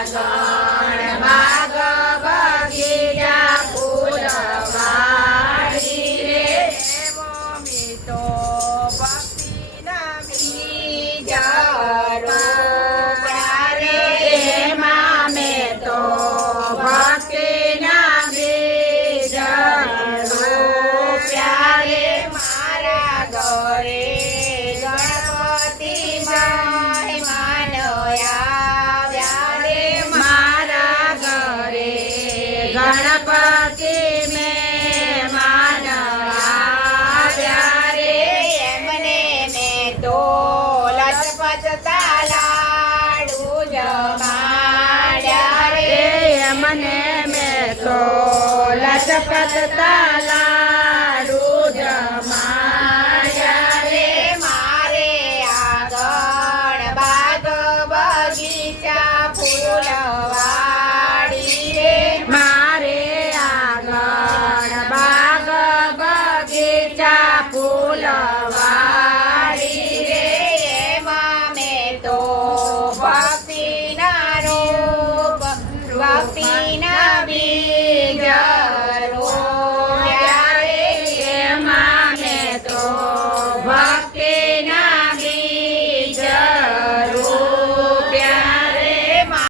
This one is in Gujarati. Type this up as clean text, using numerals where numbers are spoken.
ગણબાગ બગીચા ફૂલવાડી રે એવો મીઠો ભક્તિના બીજ રોપ્યા રે એમાં મેં તો ભક્તિના બીજ રોપ્યા રે મારા ઘરે ગણપતિ મહેમાન આવ્યા રે મારા ઘરે ગણપતિ મહેમાન આવ્યા રે એમને મેં તો લચપચતા લાડુ જમાડ્યા રે એમને મેં તો લચપચતા